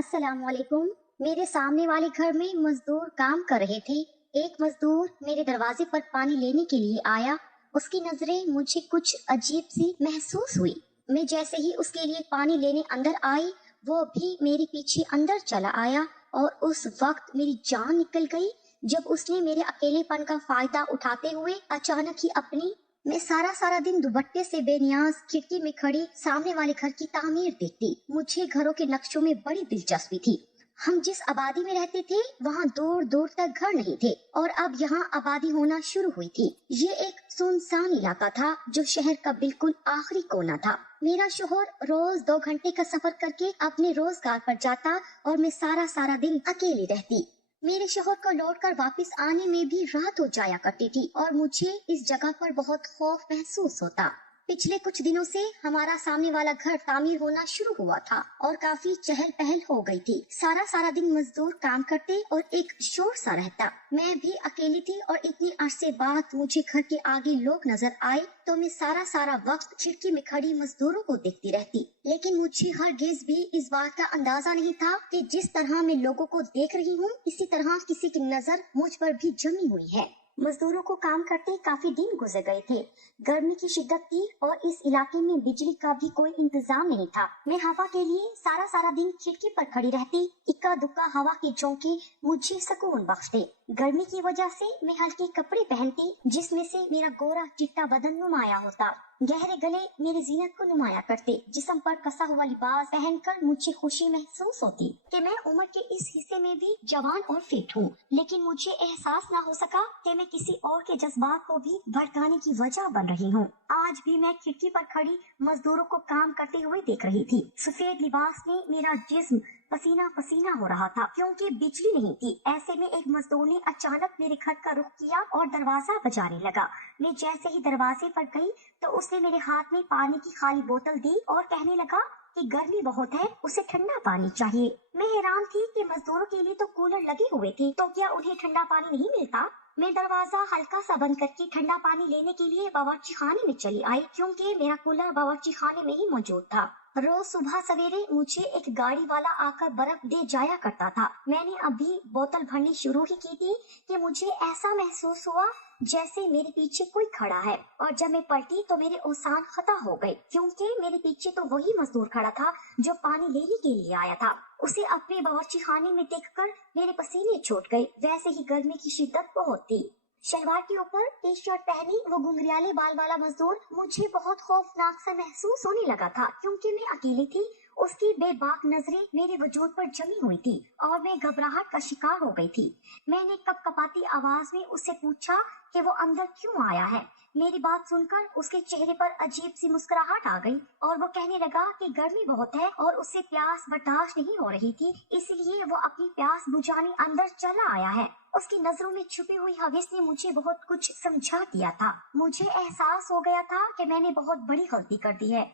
अस्सलाम वालेकुम। मेरे सामने वाले घर में मजदूर काम कर रहे थे। एक मजदूर मेरे दरवाजे पर पानी लेने के लिए आया। उसकी नजरें मुझे कुछ अजीब सी महसूस हुई। मैं जैसे ही उसके लिए पानी लेने अंदर आई, वो भी मेरे पीछे अंदर चला आया और उस वक्त मेरी जान निकल गई जब उसने मेरे अकेलेपन का फायदा उठाते हुए अचानक ही अपनी मैं सारा सारा दिन दुपट्टे से बेनियाज खिड़की में खड़ी सामने वाले घर की तामीर देखती। मुझे घरों के नक्शों में बड़ी दिलचस्पी थी। हम जिस आबादी में रहते थे वहाँ दूर दूर तक घर नहीं थे और अब यहाँ आबादी होना शुरू हुई थी। ये एक सुनसान इलाका था जो शहर का बिल्कुल आखिरी कोना था। मेरा शोहर रोज 2 घंटे का सफर करके अपने रोजगार पर जाता और मैं सारा सारा दिन अकेली रहती। मेरे शोहर को लौटकर वापस आने में भी रात हो जाया करती थी और मुझे इस जगह पर बहुत खौफ महसूस होता। पिछले कुछ दिनों से हमारा सामने वाला घर तामीर होना शुरू हुआ था और काफी चहल पहल हो गई थी। सारा सारा दिन मजदूर काम करते और एक शोर सा रहता। मैं भी अकेली थी और इतने अरसे बाद मुझे घर के आगे लोग नजर आए तो मैं सारा सारा वक्त खिड़की में खड़ी मजदूरों को देखती रहती। लेकिन मुझे हरगिज भी इस बात का अंदाजा नहीं था कि जिस तरह मैं लोगों को देख रही हूँ इसी तरह किसी की नजर मुझ पर भी जमी हुई है। मजदूरों को काम करते काफी दिन गुजर गए थे। गर्मी की शिद्दत थी और इस इलाके में बिजली का भी कोई इंतजाम नहीं था। मैं हवा के लिए सारा सारा दिन खिड़की पर खड़ी रहती। इक्का दुक्का हवा के झोंके मुझे सुकून बख्शते। गर्मी की वजह से मैं हल्के कपड़े पहनती जिसमें से मेरा गोरा चिट्टा बदन नुमाया होता। गहरे गले मेरी जीनत को नुमाया करते। जिस्म पर कसा हुआ लिबास पहनकर मुझे खुशी महसूस होती कि मैं उम्र के इस हिस्से में भी जवान और फिट हूँ। लेकिन मुझे एहसास न हो सका कि मैं किसी और के जज्बात को भी भड़काने की वजह बन रही हूँ। आज भी मैं खिड़की पर खड़ी मजदूरों को काम करते हुए देख रही थी। सफेद लिबास में मेरा जिस्म पसीना पसीना हो रहा था क्योंकि बिजली नहीं थी। ऐसे में एक मजदूर ने अचानक मेरे घर का रुख किया और दरवाजा बजाने लगा। मैं जैसे ही दरवाजे पर गई तो उसने मेरे हाथ में पानी की खाली बोतल दी और कहने लगा कि गर्मी बहुत है, उसे ठंडा पानी चाहिए। मैं हैरान थी कि मजदूरों के लिए तो कूलर लगे हुए थे, तो क्या उन्हें ठंडा पानी नहीं मिलता? मैं दरवाजा हल्का सा बंद करके ठंडा पानी लेने के लिए बावर्ची खाने में चली आई क्योंकि मेरा कूलर बावर्ची खाने में ही मौजूद था। रोज सुबह सवेरे मुझे एक गाड़ी वाला आकर बर्फ दे जाया करता था। मैंने अभी बोतल भरनी शुरू ही की थी कि मुझे ऐसा महसूस हुआ जैसे मेरे पीछे कोई खड़ा है और जब मैं पलटी तो मेरे ओसान खता हो गए क्योंकि मेरे पीछे तो वही मजदूर खड़ा था जो पानी लेने के लिए आया था। उसे अपने बावर्ची खाने में देखकर मेरे पसीने छूट गए। वैसे ही गर्मी की शिद्दत बहुत थी। शलवार के ऊपर टी शर्ट पहनी वो घुंघराले बाल वाला मजदूर मुझे बहुत खौफनाक सा महसूस होने लगा था क्योंकि मैं अकेली थी। उसकी बेबाक नजरें मेरे वजूद पर जमी हुई थी और मैं घबराहट का शिकार हो गई थी। मैंने कपकपाती आवाज में उससे पूछा कि वो अंदर क्यों आया है। मेरी बात सुनकर उसके चेहरे पर अजीब सी मुस्कुराहट आ गई और वो कहने लगा कि गर्मी बहुत है और उसे प्यास बर्दाश्त नहीं हो रही थी, इसलिए वो अपनी प्यास बुझाने अंदर चला आया है। उसकी नजरों में छुपी हुई हवस ने मुझे बहुत कुछ समझा दिया था। मुझे एहसास हो गया था कि मैंने बहुत बड़ी गलती कर दी है।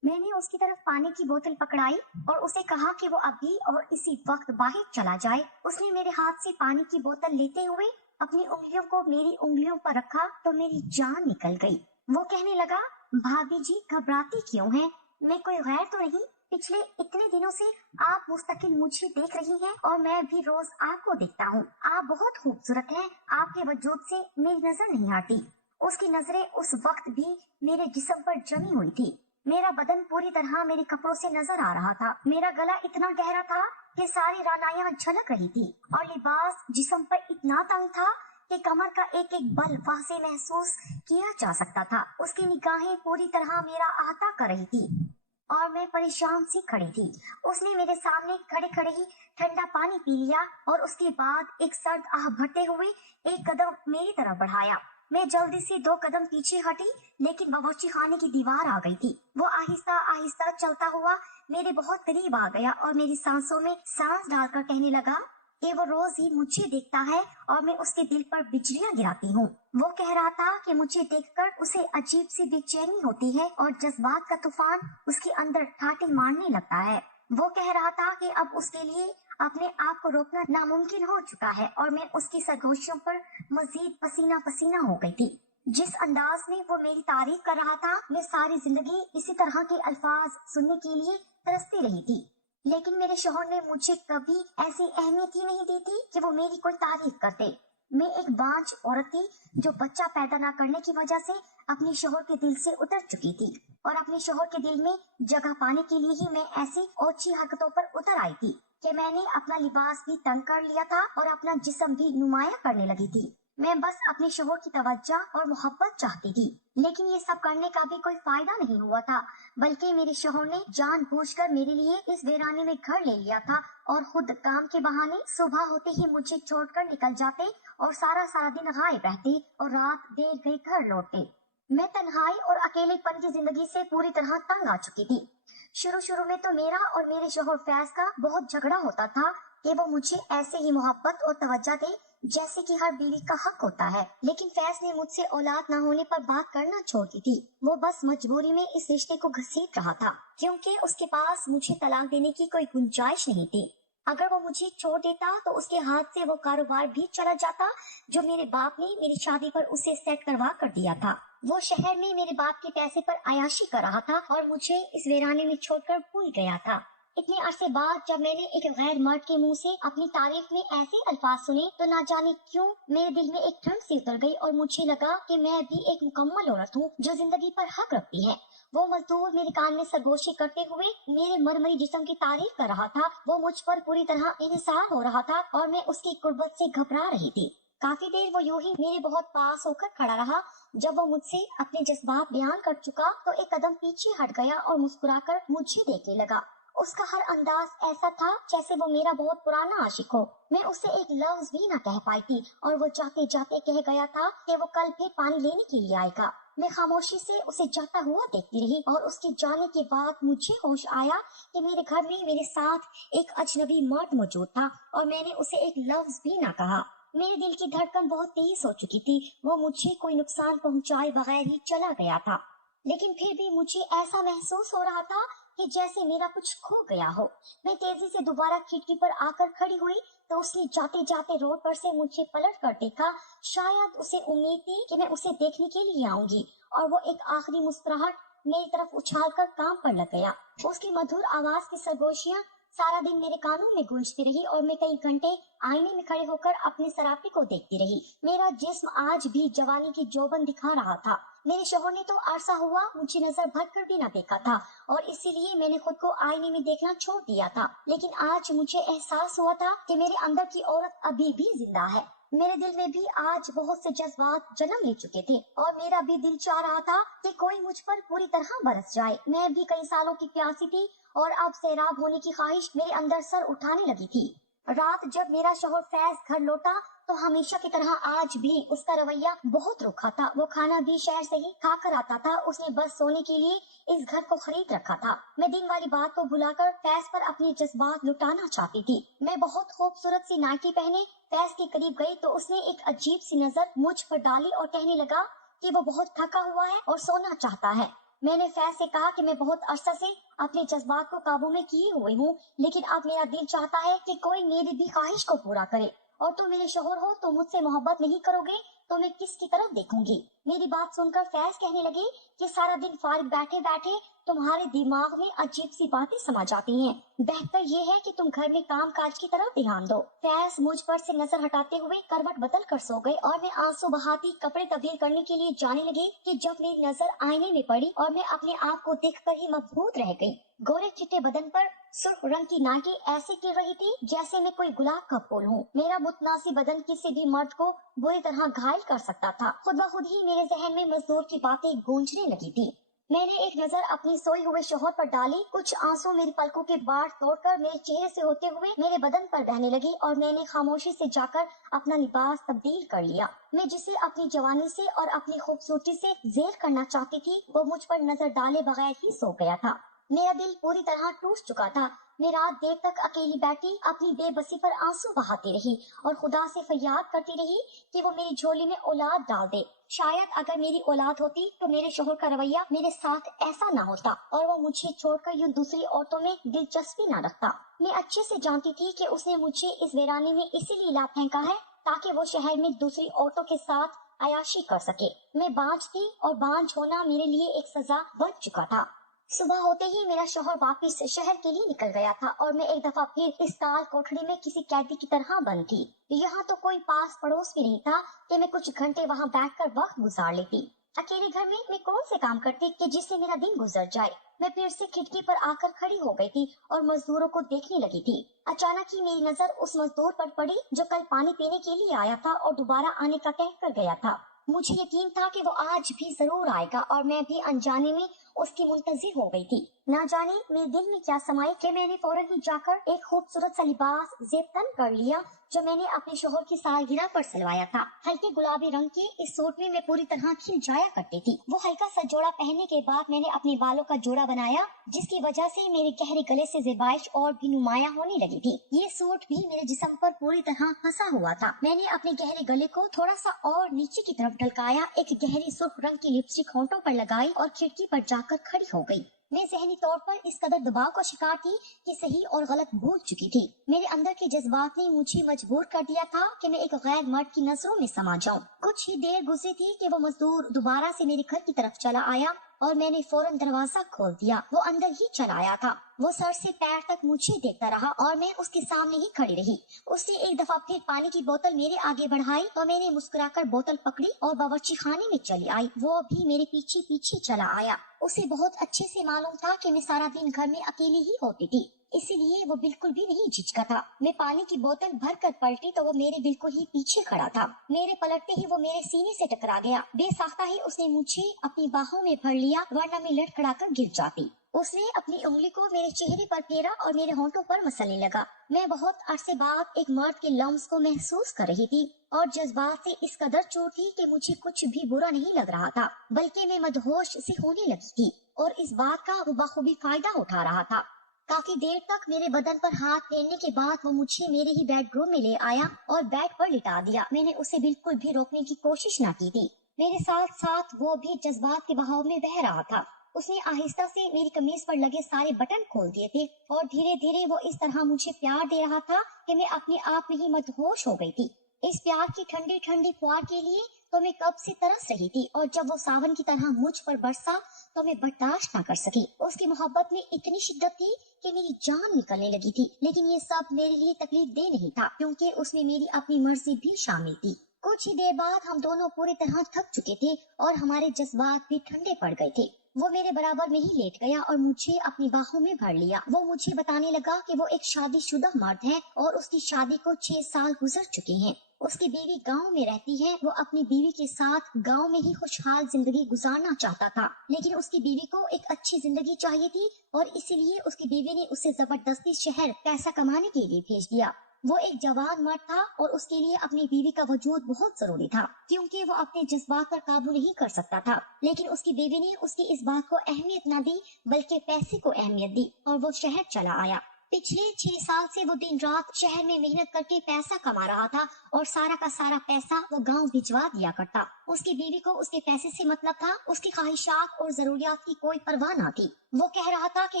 मैंने उसकी तरफ पानी की बोतल पकड़ाई और उसे कहा कि वो अभी और इसी वक्त बाहर चला जाए। उसने मेरे हाथ से पानी की बोतल लेते हुए अपनी उंगलियों को मेरी उंगलियों पर रखा तो मेरी जान निकल गई। वो कहने लगा, भाभी जी घबराती क्यों हैं? मैं कोई गैर तो नहीं? पिछले इतने दिनों से आप मुस्तकिल मुझे देख रही हैं और मैं भी रोज आपको देखता हूँ। आप बहुत खूबसूरत हैं। आपके वजूद से मेरी नजर नहीं हटी। उसकी नजरें उस वक्त भी मेरे जिस्म पर जमी हुई थी। मेरा बदन पूरी तरह मेरे कपड़ों से नजर आ रहा था। मेरा गला इतना गहरा था कि सारी रानाइयां झलक रही थी और लिबास जिस्म पर इतना तंग था कि कमर का एक एक बल वहां से महसूस किया जा सकता था। उसकी निगाहें पूरी तरह मेरा अहाता कर रही थी और मैं परेशान सी खड़ी थी। उसने मेरे सामने खड़े खड़े ही ठंडा पानी पी लिया और उसके बाद एक सर्द आह भरते हुए एक कदम मेरी तरफ बढ़ाया। मैं जल्दी से 2 कदम पीछे हटी लेकिन बावर्ची खाने की दीवार आ गई थी। वो आहिस्ता आहिस्ता चलता हुआ मेरे बहुत करीब आ गया और मेरी सांसों में सांस डालकर कहने लगा कि वो रोज ही मुझे देखता है और मैं उसके दिल पर बिजलियां गिराती हूँ। वो कह रहा था कि मुझे देखकर उसे अजीब सी बेचैनी होती है और जज्बात का तूफान उसके अंदर ठाटे मारने लगता है। वो कह रहा था कि अब उसके लिए अपने आप को रोकना नामुमकिन हो चुका है और मैं उसकी सरगोशियों पर मजीद पसीना पसीना हो गई थी। जिस अंदाज में वो मेरी तारीफ कर रहा था मैं सारी जिंदगी इसी तरह के अल्फाज सुनने के लिए तरसती रही थी। लेकिन मेरे शौहर ने मुझे कभी ऐसी अहमियत ही नहीं दी थी कि वो मेरी कोई तारीफ करते। मैं एक बांझ औरत थी जो बच्चा पैदा न करने की वजह से अपने शौहर के दिल से उतर चुकी थी, और अपने शौहर के दिल में जगह पाने के लिए ही मैं ऐसी ओछी हरकतों पर उतर आई थी कि मैंने अपना लिबास भी तंग कर लिया था और अपना जिस्म भी नुमाया करने लगी थी। मैं बस अपने शौहर की तवज्जो और मोहब्बत चाहती थी, लेकिन ये सब करने का भी कोई फायदा नहीं हुआ था, बल्कि मेरे शौहर ने जानबूझकर मेरे लिए इस वीराने में घर ले लिया था और खुद काम के बहाने सुबह होते ही मुझे छोड़कर निकल जाते और सारा सारा दिन गायब रहते और रात देर गई घर लौटते। मैं तन्हाई और अकेलेपन की जिंदगी से पूरी तरह तंग आ चुकी थी। शुरू शुरू में तो मेरा और मेरे शौहर फैज का बहुत झगड़ा होता था कि वो मुझे ऐसे ही मोहब्बत और तवज्जो दे जैसे कि हर बीवी का हक होता है, लेकिन फैज ने मुझसे औलाद न होने पर बात करना छोड़ दी थी। वो बस मजबूरी में इस रिश्ते को घसीट रहा था, क्योंकि उसके पास मुझे तलाक देने की कोई गुंजाइश नहीं थी। अगर वो मुझे छोड़ देता तो उसके हाथ से वो कारोबार भी चला जाता जो मेरे बाप ने मेरी शादी पर उसे सेट करवा कर दिया था। वो शहर में मेरे बाप के पैसे पर अयाशी कर रहा था और मुझे इस वीराने में छोड़कर भूल गया था। इतने अरसे बाद जब मैंने एक गैर मर्द के मुंह से अपनी तारीफ में ऐसे अल्फाज सुने तो ना जाने क्यों मेरे दिल में एक ठंड सी उतर गई और मुझे लगा कि मैं भी एक मुकम्मल औरत हूँ जो जिंदगी पर हक रखती है। वो मजदूर मेरे कान में सरगोशी करते हुए मेरे मरमरी जिस्म की तारीफ कर रहा था। वो मुझ पर पूरी तरह इंहिसार हो रहा था और मैं उसकी कुर्बत से घबरा रही थी। काफी देर वो यूं ही मेरे बहुत पास होकर खड़ा रहा। जब वो मुझसे अपने जज्बात बयान कर चुका तो एक कदम पीछे हट गया और मुस्कुराकर मुझे देखने लगा। उसका हर अंदाज ऐसा था जैसे वो मेरा बहुत पुराना आशिक हो। मैं उसे एक लफ्ज भी न कह पाई थी और वो जाते जाते कह गया था कि वो कल फिर पानी लेने के लिए आएगा। मैं खामोशी से उसे जाता हुआ देखती रही और उसके जाने के बाद मुझे होश आया कि मेरे घर में मेरे साथ एक अजनबी मर्द मौजूद था और मैंने उसे एक लफ्ज भी न कहा। मेरे दिल की धड़कन बहुत तेज हो चुकी थी। वो मुझे कोई नुकसान पहुंचाए बगैर ही चला गया था, लेकिन फिर भी मुझे ऐसा महसूस हो रहा था कि जैसे मेरा कुछ खो गया हो। मैं तेजी से दोबारा खिड़की पर आकर खड़ी हुई तो उसने जाते जाते रोड पर से मुझे पलट कर देखा। शायद उसे उम्मीद थी कि मैं उसे देखने के लिए आऊंगी और वो एक आखिरी मुस्कुराहट मेरी तरफ उछालकर काम पर लग गया। उसकी मधुर आवाज की सरगोशियां सारा दिन मेरे कानों में गूंजती रही और मैं कई घंटे आईने में खड़े होकर अपने सरापे को देखती रही। मेरा जिस्म आज भी जवानी की जोबन दिखा रहा था। मेरे शौहर ने तो अरसा हुआ मुझे नजर भर कर भी न देखा था और इसीलिए मैंने खुद को आईने में देखना छोड़ दिया था। लेकिन आज मुझे एहसास हुआ था कि मेरे अंदर की औरत अभी भी जिंदा है। मेरे दिल में भी आज बहुत से जज्बात जन्म ले चुके थे और मेरा भी दिल चाह रहा था कि कोई मुझ पर पूरी तरह बरस जाए। मैं भी कई सालों की प्यासी थी और अब सैराब होने की ख्वाहिश मेरे अंदर सर उठाने लगी थी। रात जब मेरा शौहर फैज घर लौटा तो हमेशा की तरह आज भी उसका रवैया बहुत रूखा था। वो खाना भी शहर से ही खा कर आता था। उसने बस सोने के लिए इस घर को खरीद रखा था। मैं दिन वाली बात को भुलाकर फैज पर अपने जज्बात लुटाना चाहती थी। मैं बहुत खूबसूरत सी नाइटी पहने फैज के करीब गई तो उसने एक अजीब सी नजर मुझ पर डाली और कहने लगा कि वो बहुत थका हुआ है और सोना चाहता है। मैंने फैज से कहा कि मैं बहुत अरसा से अपने जज्बात को काबू में किए हुए हूँ, लेकिन अब मेरा दिल चाहता है कि कोई मेरी भी ख्वाहिश को पूरा करे। और तुम मेरे शौहर हो तो मुझसे मोहब्बत नहीं करोगे तो मैं किसकी तरफ देखूंगी। मेरी बात सुनकर फैज कहने लगे कि सारा दिन फारिग बैठे बैठे तुम्हारे दिमाग में अजीब सी बातें समा जाती हैं। बेहतर ये है कि तुम घर में काम काज की तरफ ध्यान दो। फैज मुझ पर से नजर हटाते हुए करवट बदल कर सो गए और मैं आंसू बहाती कपड़े तब्दील करने के लिए जाने लगी कि जब मेरी नजर आईने में पड़ी और मैं अपने आप को देखकर ही मबहूत रह गई। गोरे चिट्टे बदन पर सुर्ख रंग की नाटी ऐसे गिर रही थी जैसे मैं कोई गुलाब का फूल हूँ। मेरा मुतनासी बदन किसी भी मर्द को बुरी तरह घायल कर सकता था। खुद ब खुद ही मेरे जहन में मजदूर की बातें गूंजने लगी थी। मैंने एक नजर अपने सोए हुए शौहर पर डाली। कुछ आंसू मेरी पलकों के बाढ़ तोड़कर मेरे चेहरे से होते हुए मेरे बदन पर बहने लगी और मैंने खामोशी से जाकर अपना लिबास तब्दील कर लिया। मैं जिसे अपनी जवानी से और अपनी खूबसूरती से जेर करना चाहती थी वो मुझ पर नजर डाले बगैर ही सो गया था। मेरा दिल पूरी तरह टूट चुका था। मैं रात देर तक अकेली बैठी अपनी बेबसी पर आंसू बहाती रही और खुदा से फरियाद करती रही कि वो मेरी झोली में औलाद डाल दे। शायद अगर मेरी औलाद होती तो मेरे शौहर का रवैया मेरे साथ ऐसा ना होता और वो मुझे छोड़कर यूं दूसरी औरतों में दिलचस्पी ना रखता। मैं अच्छे से जानती थी कि उसने मुझे इस वीराने में इसीलिए ला फेंका है ताकि वो शहर में दूसरी औरतों के साथ अयाशी कर सके। मैं बांझ थी और बांझ होना मेरे लिए एक सजा बन चुका था। सुबह होते ही मेरा शौहर वापस शहर के लिए निकल गया था और मैं एक दफा फिर इस काल कोठरी में किसी कैदी की तरह बंद थी। यहाँ तो कोई पास पड़ोस भी नहीं था कि मैं कुछ घंटे वहाँ बैठकर वक्त गुजार लेती। अकेले घर में मैं कौन से काम करती कि जिससे मेरा दिन गुजर जाए। मैं फिर से खिड़की पर आकर खड़ी हो गई थी और मजदूरों को देखने लगी थी। अचानक ही मेरी नजर उस मजदूर पर पड़ी जो कल पानी पीने के लिए आया था और दोबारा आने का कह कर गया था। मुझे यकीन था कि वो आज भी जरूर आएगा और मैं भी अनजाने में उसकी मुंतजिर हो गई थी। ना जाने मेरे दिल में क्या समाई कि मैंने फौरन ही जाकर एक खूबसूरत सा लिबास जेब तन कर लिया जो मैंने अपने शोहर की सालगिरह पर सिलवाया था। हल्के गुलाबी रंग के इस सूट में मैं पूरी तरह खिल जाया करती थी। वो हल्का सा जोड़ा पहनने के बाद मैंने अपने बालों का जोड़ा बनाया जिसकी वजह से मेरे गहरे गले से ज़ेबाइश और भी नुमाया होने लगी थी। ये सूट भी मेरे जिस्म पर पूरी तरह फंसा हुआ था। मैंने अपने गहरे गले को थोड़ा सा और नीचे की तरफ ढलकाया, एक गहरी सुर्ख रंग की लिपस्टिक होंठों पर लगाई और खिड़की पर जाकर खड़ी हो गई। मैं ज़हनी तौर पर इस कदर दबाव का शिकार थी कि सही और गलत भूल चुकी थी। मेरे अंदर के जज्बात ने मुझे मजबूर कर दिया था कि मैं एक गैर मर्द की नजरों में समा जाऊं। कुछ ही देर गुजरी थी कि वो मजदूर दोबारा से मेरे घर की तरफ चला आया और मैंने फौरन दरवाजा खोल दिया। वो अंदर ही चला आया था। वो सर से पैर तक मुझे देखता रहा और मैं उसके सामने ही खड़ी रही। उसने एक दफा फिर पानी की बोतल मेरे आगे बढ़ाई तो मैंने मुस्कुराकर बोतल पकड़ी और बावर्ची खाने में चली आई। वो भी मेरे पीछे पीछे चला आया। उसे बहुत अच्छे से मालूम था कि मैं सारा दिन घर में अकेली ही होती थी, इसीलिए वो बिल्कुल भी नहीं झिझका था। मैं पानी की बोतल भर कर पलटी तो वो मेरे बिल्कुल ही पीछे खड़ा था। मेरे पलटते ही वो मेरे सीने से टकरा गया। बेसाख्ता ही उसने मुझे अपनी बाहों में भर लिया, वरना मैं लड़खड़ाकर गिर जाती। उसने अपनी उंगली को मेरे चेहरे पर फेरा और मेरे होंठों पर मसलने लगा। मैं बहुत अरसे बाद एक मर्द के लम्स को महसूस कर रही थी और जज्बात से इस कदर चोट थी कि मुझे कुछ भी बुरा नहीं लग रहा था, बल्कि मैं मदहोश से होने लगी थी और इस बात का वो बखूबी फायदा उठा रहा था। काफी देर तक मेरे बदन पर हाथ फेरने के बाद वो मुझे मेरे ही बेडरूम में ले आया और बेड पर लिटा दिया। मैंने उसे बिल्कुल भी रोकने की कोशिश न की थी। मेरे साथ साथ वो भी जज्बात के बहाव में बह रहा था। उसने आहिस्ता से मेरी कमीज पर लगे सारे बटन खोल दिए थे और धीरे धीरे वो इस तरह मुझे प्यार दे रहा था कि मैं अपने आप में ही मदहोश हो गई थी। इस प्यार की ठंडी ठंडी फुहार के लिए तो मैं कब से तरस रही थी और जब वो सावन की तरह मुझ पर बरसा तो मैं बर्दाश्त न कर सकी। उसकी मोहब्बत में इतनी शिद्दत थी कि मेरी जान निकलने लगी थी, लेकिन ये सब मेरे लिए तकलीफ दे नहीं था क्योंकि उसमें मेरी अपनी मर्जी भी शामिल थी। कुछ ही देर बाद हम दोनों पूरी तरह थक चुके थे और हमारे जज्बात भी ठंडे पड़ गए थे। वो मेरे बराबर में ही लेट गया और मुझे अपनी बाहों में भर लिया। वो मुझे बताने लगा कि वो एक शादीशुदा मर्द है और उसकी शादी को 6 साल गुजर चुके हैं। उसकी बीवी गांव में रहती है। वो अपनी बीवी के साथ गांव में ही खुशहाल जिंदगी गुजारना चाहता था, लेकिन उसकी बीवी को एक अच्छी जिंदगी चाहिए थी और इसीलिए उसकी बीवी ने उसे जबरदस्ती शहर पैसा कमाने के लिए भेज दिया। वो एक जवान मर्द था और उसके लिए अपनी बीवी का वजूद बहुत जरूरी था क्योंकि वो अपने जज्बात पर काबू नहीं कर सकता था। लेकिन उसकी बीवी ने उसकी इस बात को अहमियत न दी बल्कि पैसे को अहमियत दी और वो शहर चला आया। पिछले 6 साल से वो दिन रात शहर में मेहनत करके पैसा कमा रहा था और सारा का सारा पैसा वो गांव भिजवा दिया करता। उसकी बीवी को उसके पैसे से मतलब था, उसकी ख्वाहिशात और जरूरियात की कोई परवाह न थी। वो कह रहा था कि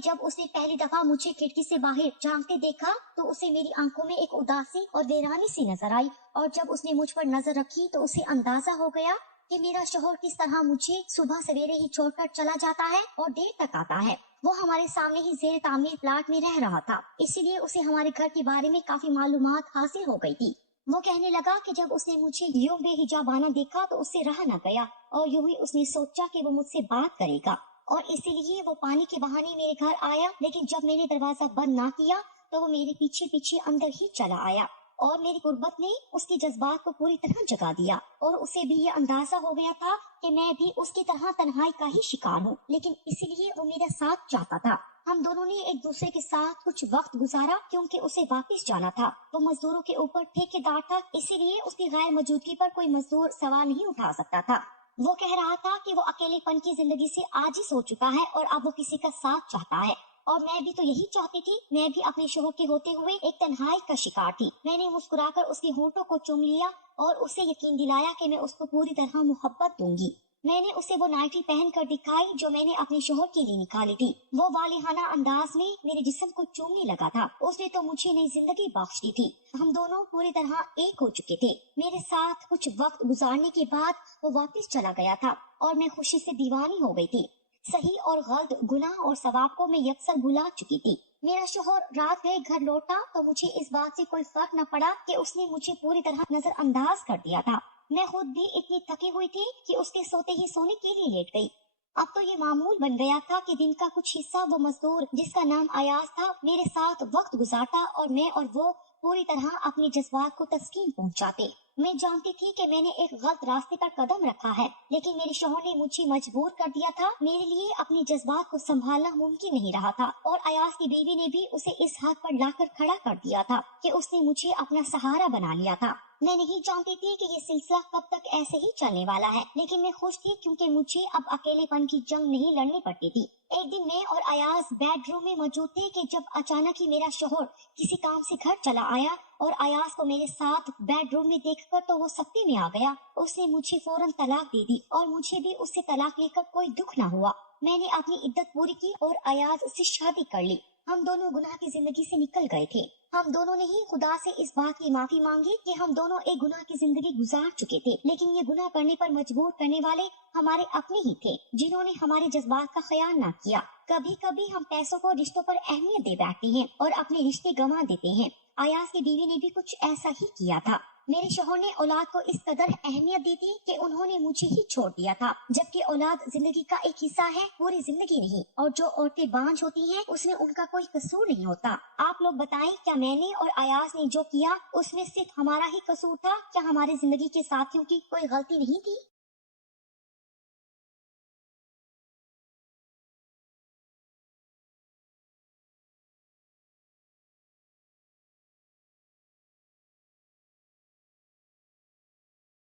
जब उसने पहली दफा मुझे खिड़की से बाहर झांकते देखा तो उसे मेरी आंखों में एक उदासी और वीरानी सी नजर आई और जब उसने मुझ पर नजर रखी तो उसे अंदाजा हो गया कि मेरा शोहर किस तरह मुझे सुबह सवेरे ही छोड़कर चला जाता है और देर तक आता है। वो हमारे सामने ही जेर तामीर प्लाट में रह रहा था, इसीलिए उसे हमारे घर के बारे में काफी मालूमात हासिल हो गई थी। वो कहने लगा कि जब उसने मुझे यूं बेहिजाबाना देखा तो उससे रहा न गया और यूं ही उसने सोचा कि वो मुझसे बात करेगा और इसीलिए वो पानी के बहाने मेरे घर आया। लेकिन जब मैंने दरवाजा बंद ना किया तो वो मेरे पीछे पीछे अंदर ही चला आया और मेरी गुर्बत ने उसके जज्बात को पूरी तरह जगा दिया और उसे भी ये अंदाजा हो गया था कि मैं भी उसकी तरह तन्हाई का ही शिकार हूँ, लेकिन इसीलिए वो मेरा साथ चाहता था। हम दोनों ने एक दूसरे के साथ कुछ वक्त गुजारा क्योंकि उसे वापस जाना था। वो मजदूरों के ऊपर ठेकेदार था, इसीलिए उसकी गैर मौजूदगी पर कोई मजदूर सवाल नहीं उठा सकता था। वो कह रहा था कि वो अकेलेपन की जिंदगी से आजिज हो चुका है और अब वो किसी का साथ चाहता है और मैं भी तो यही चाहती थी। मैं भी अपने शोहर के होते हुए एक तन्हाई का शिकार थी। मैंने मुस्कुराकर उसके होठों को चूम लिया और उसे यकीन दिलाया कि मैं उसको पूरी तरह मोहब्बत दूंगी। मैंने उसे वो नाइटी पहन कर दिखाई जो मैंने अपने शोहर के लिए निकाली थी। वो वालिहाना अंदाज में मेरे जिस्म को चूमने लगा था। उसने तो मुझे नई जिंदगी बख्श दी थी। हम दोनों पूरी तरह एक हो चुके थे। मेरे साथ कुछ वक्त गुजारने के बाद वो वापस चला गया था और मैं खुशी से दीवानी हो गई थी। صحیح اور غلط، گناہ اور ثواب کو میں یکسر بھلا چکی تھی۔ میرا شوہر رات گئے گھر لوٹا تو مجھے اس بات سے کوئی فرق نہ پڑا کہ اس نے مجھے پوری طرح نظر انداز کر دیا تھا۔ میں خود بھی اتنی تھکی ہوئی تھی کہ اس کے سوتے ہی سونے کے لیے لیٹ گئی۔ اب تو یہ معمول بن گیا تھا کہ دن کا کچھ حصہ وہ مزدور جس کا نام ایاز تھا میرے ساتھ وقت گزارتا اور میں اور وہ پوری طرح اپنے جذبات کو تسکین پہنچاتے۔ میں جانتی تھی کہ میں نے ایک غلط راستے پر قدم رکھا ہے، لیکن میرے شوہر نے مجھے مجبور کر دیا تھا۔ میرے لیے اپنے جذبات کو سنبھالنا ممکن نہیں رہا تھا، اور ایاز کی بیوی نے بھی اسے اس حد پر لا کر کھڑا کر دیا تھا کہ اس نے مجھے اپنا سہارا بنا لیا تھا۔ میں نہیں جانتی تھی کہ یہ سلسلہ کب تک ایسے ہی چلنے والا ہے، لیکن میں خوش تھی کیونکہ مجھے اب اکیلے پن کی جنگ نہیں لڑنی پڑتی تھی۔ ایک دن میں اور ایاز بیڈ روم میں موجود تھے کہ جب اچانک ہی میرا شوہر کسی کام سے گھر چلا آیا، اور ایاز کو میرے ساتھ بیڈ روم میں دیکھ کر تو وہ سکتے میں آ گیا۔ اس نے مجھے فوراً طلاق دے دی، اور مجھے بھی اس سے طلاق لے کر کوئی دکھ نہ ہوا۔ میں نے اپنی عدت پوری کی اور ایاز سے شادی کر لی۔ ہم دونوں گناہ کی زندگی سے نکل گئے تھے۔ ہم دونوں نے ہی خدا سے اس بات کی معافی مانگی کہ ہم دونوں ایک گناہ کی زندگی گزار چکے تھے، لیکن یہ گناہ کرنے پر مجبور کرنے والے ہمارے اپنے ہی تھے، جنہوں نے ہمارے جذبات کا خیال نہ کیا۔ کبھی کبھی ہم پیسوں کو رشتوں پر اہمیت دے بیٹھتے ہیں اور اپنے رشتے گنوا دیتے ہیں۔ ایاز کی بیوی نے بھی کچھ ایسا ہی کیا تھا۔ میرے شوہر نے اولاد کو اس قدر اہمیت دی تھی کہ انہوں نے مجھے ہی چھوڑ دیا تھا، جبکہ اولاد زندگی کا ایک حصہ ہے، پوری زندگی نہیں، اور جو عورتیں بانجھ ہوتی ہیں اس میں ان کا کوئی قصور نہیں ہوتا۔ آپ لوگ بتائیں، کیا میں نے اور ایاز نے جو کیا اس میں صرف ہمارا ہی قصور تھا؟ کیا ہمارے زندگی کے ساتھیوں کی کوئی غلطی نہیں تھی؟